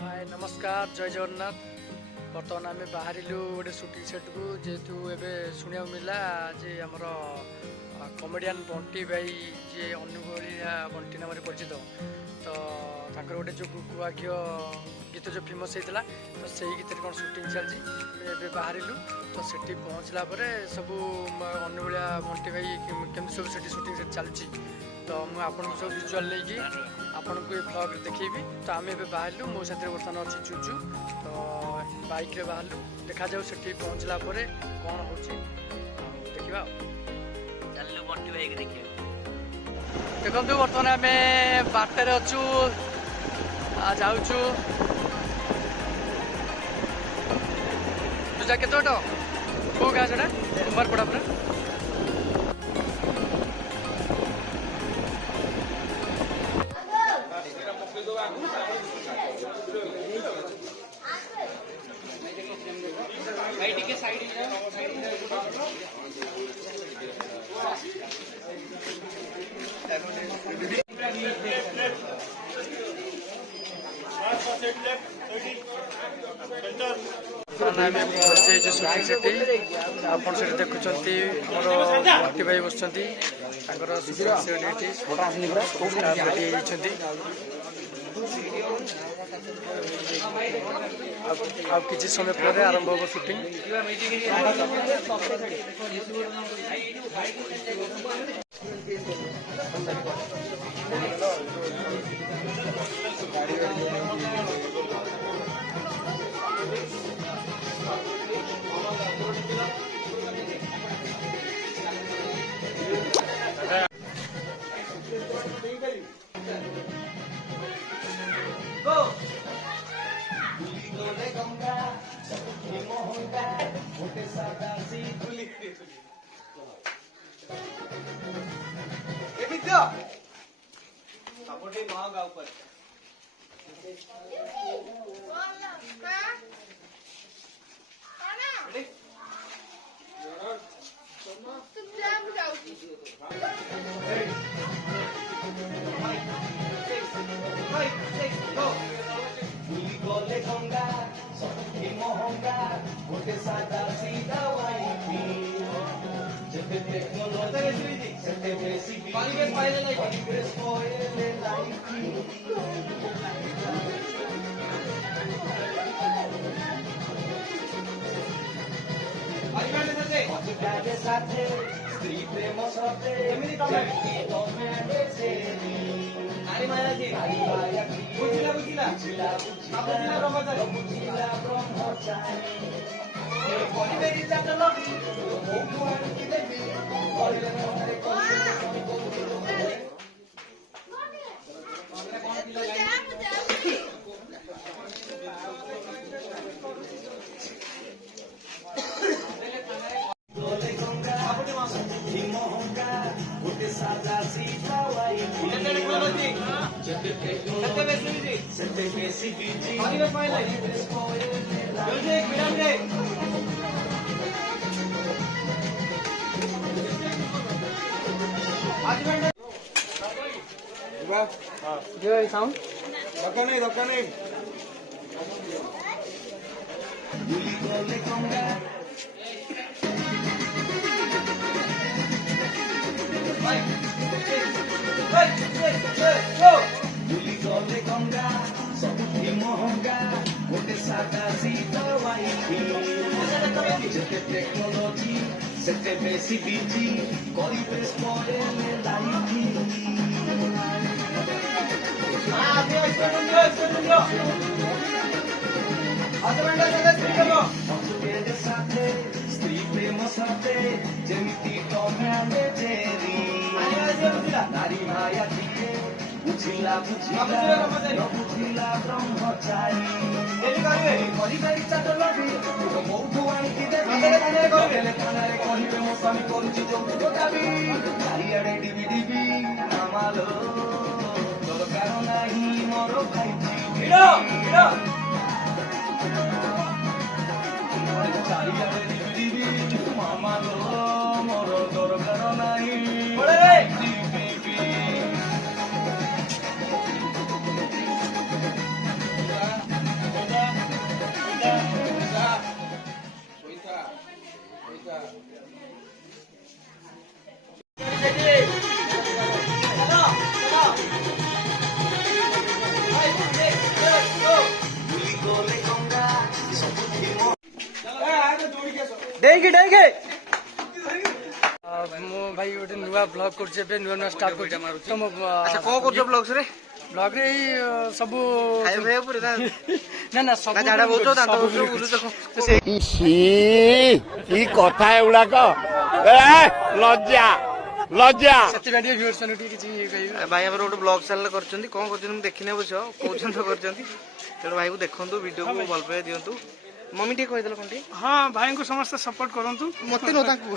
हाय नमस्कार जय जगन्नाथ। बर्तमान आम बाहर गोटे सुटिंग सेट को जेहेतु एवं शुणा मिला जे आमर कमेडियन बंटी भाई जी अनुगोलिया बंटी नाम परिचित तो गोटे जो गुआ घी गीत जो फेमस होता तो से गीत कौन सुटिंग चलती बाहर तो सेठी पहुँचला सब अनुगोलिया बंटी भाई केमी सब से सुटिंग सेट चलती तो मुझे आपन सब विजुआल लेकिन आपन को ये ब्लॉग देखी तो आम ए बाहर मो साथ बर्तमान अच्छी चुचु तो बाइक रे बाहर देखा जाऊ से पहुँचला कौन हो देखा चलो बंटी भाई के देखिए देखो बर्तमान आम बाटर अच्छु जाऊँ तुझा केत कौ गाँ से कुमारपड़ा पूरा जो सुटिंग सेठी आप देखुं मोर बंटी भाई बस किसी समय पर आरंभ हो सुटिंग स्त्री प्रेम सते साउंड टेक्नोलोजी सेते बेसी बिजी करिबे स्पॉइल लाइफ स्त्री प्रेम सते जेमिति टमाटे जेरी नारी माया दिए बुझिला बुझिला ब्रह्मचारी परिबारी चाटलबी मौधु आଣିକି ଦେଲେ ଥାନାରେ କହିବେ ମୋ ସ୍ୱାମୀ କରୁଛି ଯୌତୁକ ଦାବି ଚାରିଆଡ଼େ ଡିବି ଡିବି ମାମାଲୋ ଦରକାର ନାହିଁ ମୋର ଭାଇ ଚାରିଆଡ଼େ ଡିବି ଡିବି ମାମାଲୋ ମୋର ଦରକାର ନାହିଁ नुआ ब्लॉग करछे बे नुआ स्टार्ट करछे तुम अच्छा कौन कर ब्लॉग्स रे ब्लॉग रे सब खाइ भाइ पुरै ना ना सब ना झाडा बोलछो दांत बोलछो बुलु त ইসি কি কথা এগুড়াক লজ্জা লজ্জা सेति बाडी व्यूअर्स ने किछि कहियो भाई हमर गोटे ब्लॉग चैनल करछन्ती कोन करछन्ती मु देखिने बुझ कोछन तो करछन्ती तेरो भाई को देखंतु वीडियो को भल पे दियंतु मम्मी ठीक कहि देल कोनटी हां भाई को समस्त सपोर्ट करंतु मते न ताकू